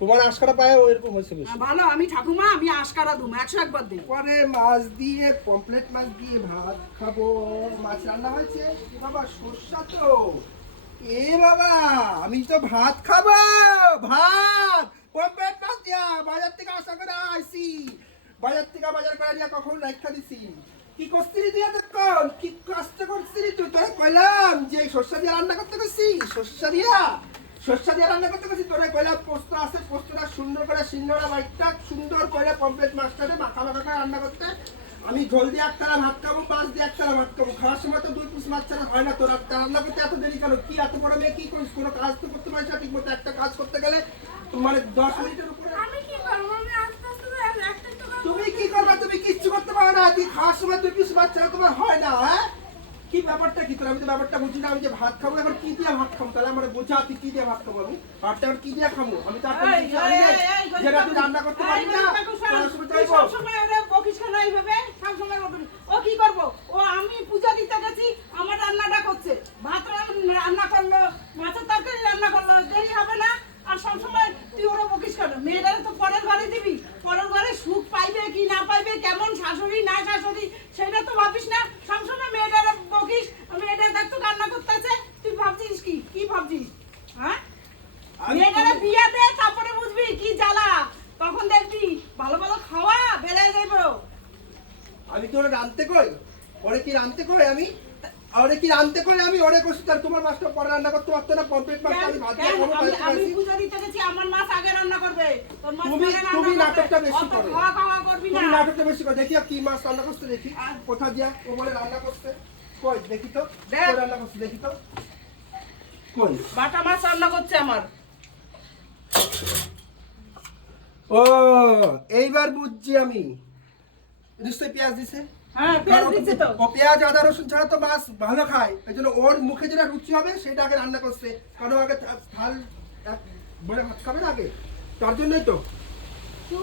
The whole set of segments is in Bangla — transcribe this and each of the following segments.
তোমার আশকারা পায়ে ওইরকম হয়েছে বেশি। ভালো আমি ঠাকুমা আমি আশকারা দুম একশো একবার দিই পরে মাছ দিয়ে পমপ্লেট মাছ দিয়ে ভাত খাব। মাছ রান্না হয়েছে? এ বাবা সর্ষা তো। এ বাবা আমি তো ভাত খাব ভাত। পমপ্লেট মাছ দিয়া বাজার থেকে আশা করে আইসি বাজার থেকে বাজার করে নিয়ে কখন রাখা দিছি। কি করছিলি তুই এতক্ষণ? কি কষ্ট করছিলি তুই? তোরা কইলাম যে সর্ষা দিয়ে রান্না করতে গেছি। সর্ষা দিয়া সর্ষা দিয়ে রান্না করতে গেছি তোরা কইলাম পোস্ত আছে পোস্তটা সুন্দর করে সিন্নরা বাইকটা সুন্দর করে পমপ্লেট মাছটারে মাখা মাখা করে রান্না করতে। আমি ঝোল দিয়ে এক তারা ভাত খাব মাছ দিয়ে এক তারা ভাত খাব। খাওয়ার সময় তো দুই পিস মাছ ছাড়া হয় না তোরা রান্না করতে এত দেরি কেন? কি এত বড় মেয়ে কি করিস? কোনো কাজ তো করতে পারিস না ঠিক মতো একটা কাজ করতে গেলে মানে দশ মিনিটের উপরে তুমি কি করবা? তুমি কিচ্ছু করতে পারো না। তুই খাওয়ার সময় দুই পিস মাছ ছাড়া তোমার হয় না হ্যাঁ? কি ব্যাপারটা কি? তোর আমি তো ব্যাপারটা বুঝি না। আমি যে ভাত খাব এখন কি দিয়ে ভাত খাব? তাহলে আমার বোঝা তুই কি দিয়ে ভাত খাব আমি? ভাতটা কি দিয়ে খাব? আমি তো যেটা তুই রান্না করতে পারবি না। সবসময় ওরে বকিস কেন এইভাবে? সবসময় ও কি করব? ও আমি পূজা দিতে গেছি আমার রান্নাটা করছে। ভাত রান্না করল মাছের তরকারি রান্না করল দেরি হবে না। আর সবসময় তুই ওরা বকিস কেন? মেয়েরা তো পরের ঘরে দিবি। পরের ঘরে সুখ পাইবে কি না পাইবে কেমন শাশুড়ি না শাশুড়ি সেটা তো ভাবিস না সবসময় মেয়েটারা বকিস মেয়েটা দেখতো রান্না করতে আছে তুই ভাবছিস কি কি ভাবছিস হ্যাঁ আমি মেয়েটারে তো- বিয়া দে তারপরে বুঝবি কি জ্বালা তখন দেখবি ভালো ভালো খাওয়া বেড়ে যাইব আমি তো ওরা কই? ওরে কি কই আমি? ওরে কি কই আমি? ওরে কইছি তার তোমার মাছটা পরে রান্না করতে পারতো না পমপ্লেট মাছটা আমি ভাত দিয়ে খাব আমি। দিতে গেছি আমার মাছ আগে রান্না করবে। তোর মাছ তুমি- তুমি নাটকটা বেশি করো। খাওয়া খাওয়া করবি না। তুমি নাটকটা বেশি করে। দেখি কি মাছ রান্না করতে দেখি। কোথা দিয়া ও বলে রান্না করতে কই দেখি তো। কই রান্না করতে দেখি তো। কই? বাটা মাছ রান্না করছে আমার। ও এইবার বুঝছি আমি। নিশ্চয়ই পেঁয়াজ দিছে? হ্যাঁ পেঁয়াজ দিচ্ছি তো। ও পেঁয়াজ আদা রসুন ছাড়া তো মাছ ভালো খায়। এই জন্য ওর মুখে যেটা রুচি হবে সেটা আগে রান্না করছে। কারণ আগে থাল এক ভাত খাবে না আগে? তার জন্যই তো।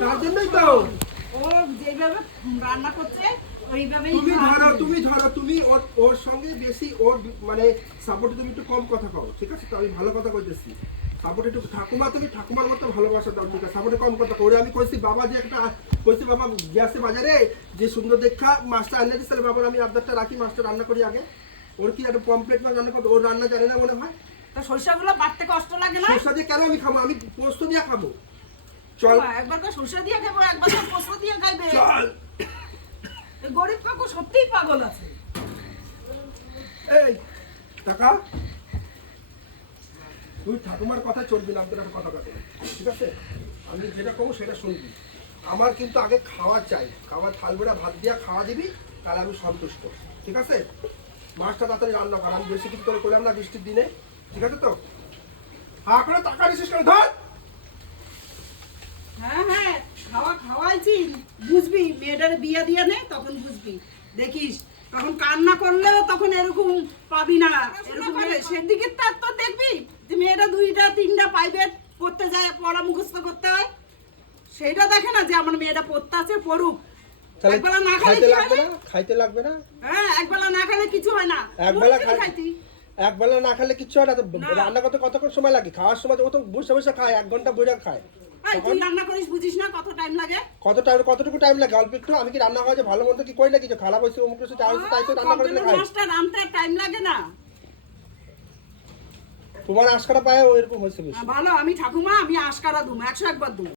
তার জন্যই তো। ও যেভাবে রান্না করছে তুমি ধরো তুমি ধরো তুমি ওর ওর সঙ্গে বেশি ওর মানে সাপোর্টে তুমি একটু কম কথা কও ঠিক আছে? তো আমি ভালো কথা কইতেছি। সাপোর্টে একটু ঠাকুমা তুমি ঠাকুমার মতো ভালোবাসা দাও ঠিক আছে? সাপোর্টে কম কথা ওরে আমি কইছি বাবা যে একটা কইছি বাবা গেছে বাজারে যে সুন্দর দেখা মাছটা আনলে দিচ্ছে বাবার আমি আবদারটা রাখি মাছটা রান্না করি আগে। ওর কি একটা পমপ্লেট মাছ রান্না করতে ওর রান্না জানে না মনে হয়? তা সরিষাগুলো বাটতে কষ্ট লাগে না? সরষা দিয়ে কেন আমি খাব? আমি পোস্ত দিয়ে খাব। চল। একবার করে সরষা দিয়ে খাব একবার করে পোস্ত দিয়ে খাইবে। চল। গরিব কাকু সত্যিই পাগল আছে। এই টাকা? তুই ঠাকুমার কথা চলবি না একটা কথা কথা। ঠিক আছে? আমি যেটা কমো সেটা শুনবি। আমার কিন্তু আগে খাওয়া চাই। খাওয়া থালবেড়া ভাত দিয়া খাওয়া দিবি তাহলে আমি সন্তুষ্ট। ঠিক আছে? মাছটা তাড়াতাড়ি রান্না কর। আমি বেশি কিছু করে করলাম না বৃষ্টির দিনে। ঠিক আছে তো? হ্যাঁ করে টাকা রিসিস করে ধর! হ্যাঁ হ্যাঁ খাওয়া খাওয়াইছি বুঝবি মেয়েটার বিয়া দিয়া নেই তখন বুঝবি। দেখিস তখন কান্না করলেও তখন এরকম পাবি না। এরকম সেদিকে তার দুইটা তিনটা পাইবে পড়তে যায় পড়া মুখস্থ করতে হয়। সেইটা দেখে না যে আমার মেয়েটা পড়তে আছে পড়ুক। একবেলা না খাইতে লাগবে না? খাইতে লাগবে না? হ্যাঁ একবেলা না খেলে কিছু হয় না। একবেলা খাইতি একবেলা না খেলে কিচ্ছু হয় না রান্না করতে কতক্ষণ সময় লাগে? খাওয়ার সময় ও তো বসে বসে খায় এক ঘণ্টা বইরা খায়। তুই রান্না করিস বুঝিস না কত টাইম লাগে। কত টাইম কতটুকু টাইম লাগে? অল্প একটু। আমি কি রান্না হয় যে ভালো মন্দ কি করি না কিছু খারাপ হয়েছে অমুক কিছু তাই তো রান্না করে খাই। টাইম লাগে তোমার আশকারা পায় ওইরকম হয়েছে বেশি ভালো, আমি ঠাকুমা, আমি আশকারা দুম, একশো একবার দুম।